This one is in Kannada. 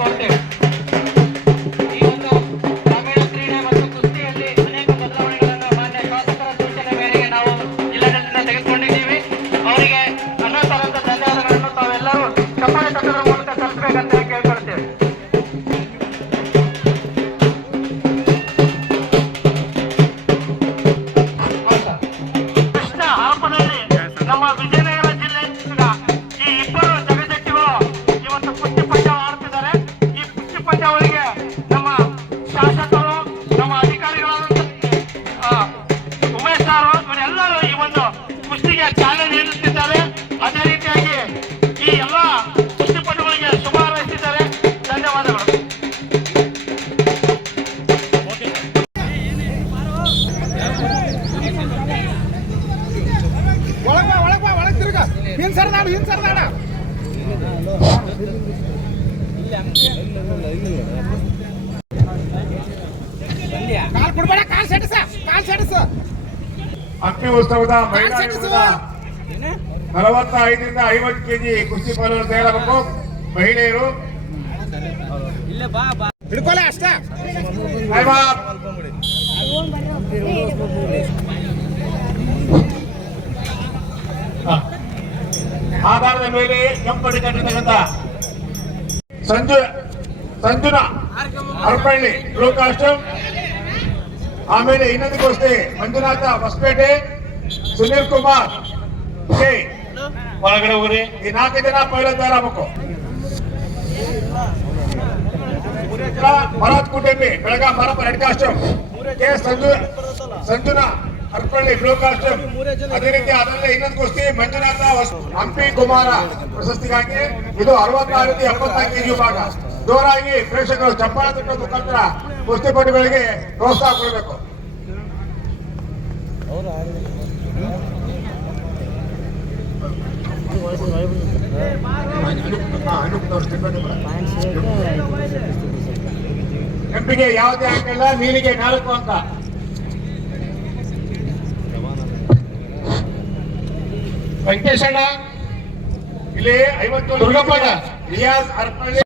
ಕೋರ್ತೇವೆ. ಈ ಒಂದು ಗ್ರಾಮೀಣ ಕ್ರೀಡೆ ಮತ್ತು ಕುಸ್ತಿಯಲ್ಲಿ ಅನೇಕ ಬದಲಾವಣೆಗಳನ್ನು ಮಾನ್ಯ ಶಾಸಕರ ಸೂಚನೆ ಮೇರೆಗೆ ನಾವು ಜಿಲ್ಲಾಡಳಿತದಿಂದ ತೆಗೆದುಕೊಂಡಿದ್ದೀವಿ. ಅವರಿಗೆ ಅನಂತರದ ಧನ್ಯವಾದಗಳನ್ನು ತಾವೆಲ್ಲರೂ ಚಪ್ಪಾಳೆ ತಟ್ಟುವುದರ ಮೂಲಕ ಸಲ್ಲಿಸಬೇಕಂತ ಕೇಳ್ಕೊಳ್ತೇವೆ. ನಮ್ಮ ವಿಜಯನಗರ ಜಿಲ್ಲೆ ಈ ಇಬ್ಬರು ಜಗಜಟ್ಟಿಗಳು ಇವತ್ತು ಕುಸ್ತಿ ಪಂದ್ಯ ಆಡ್ತಿದ್ದಾರೆ. ಈ ಕುಸ್ತಿ ಪಂದ್ಯವಳಿಗೆ ನಮ್ಮ ಶಾಸಕರು, ನಮ್ಮ ಅಧಿಕಾರಿಗಳಾದಂತ ಉಮೇಶ್ ಅವರು ಇವರೆಲ್ಲರೂ ಈ ಒಂದು ಕುಸ್ತಿಗೆ ಚಾಲನೆ ನೀಡುತ್ತಿದ್ದಾರೆ. ಅದೇ ರೀತಿಯಾಗಿ ಈ ಎಲ್ಲ ಕುಸ್ತಿ ಪಂದ್ಯಗಳಿಗೆ ಶುಭ ಹಾರೈಸಿದ್ದಾರೆ. ಧನ್ಯವಾದಗಳು. ಹಂಪಿ ಉತ್ಸವದ ಮಹಿಳಾ 45ರಿಂದ 50 ಕೆಜಿ ಕುಸ್ತಿ ಪಾಲ್ಗೊಳ್ಳುವ ತಯಾರಾಗಬೇಕು. ಮಹಿಳೆಯರು ಆಧಾರದ ಮೇಲೆ ಕೆಂಪಡಿ ಕಟ್ಟಿರ್ತಕ್ಕಂಥ ಸಂಜುನಾ ಹರಪಳ್ಳಿ ಬ್ಲೂ ಕಾಸ್ಟ್ಯೂಮ್, ಆಮೇಲೆ ಇನ್ನೊಂದು ಕುಸ್ತಿ ಮಂಜುನಾಥ ಹೊಸಪೇಟೆ, ಸುನೀಲ್ ಕುಮಾರ್ ಒಳಗಡೆ ಹೋಗ್ರಿ. ಈ 4 ಜನ ಪೈಲಟ್ ತಯಾರಾಗಬೇಕು. ಭರತ್ ಕುಟುಂಬಿ ಬೆಳಗಾಂ ಮರಪ red costume, K Sanjana Harapalli blue costume. ಅದೇ ರೀತಿ ಅದರಲ್ಲೇ ಇನ್ನೊಂದು ಕುಸ್ತಿ ಮಂಜುನಾಥ ಹಂಪಿ ಕುಮಾರ ಪ್ರಶಸ್ತಿಗಾಗಿ. ಇದು 66 74 ಕೆಜಿ ವಿಭಾಗ. ಜೋರಾಗಿ ಪ್ರೇಕ್ಷಕರು ಚಪ್ಪಾಳೆ ತಟ್ಟುವ ಮುಖಾಂತರ ಕುಸ್ತಿಪಟುಗಳಿಗೆ ಪ್ರೋತ್ಸಾಹ ಕೊಡಬೇಕು. ಕೆಂಪಿಗೆ ಯಾವುದೇ ಅಂಕಲ್ಲ, ನೀಲಿಗೆ 4 ಅಂಕ. ವೆಂಕಟೇಶಣ್ಣ ಇಲ್ಲಿ 50, ರಿಯಾಜ್ ಹರಪಳ್ಳಿ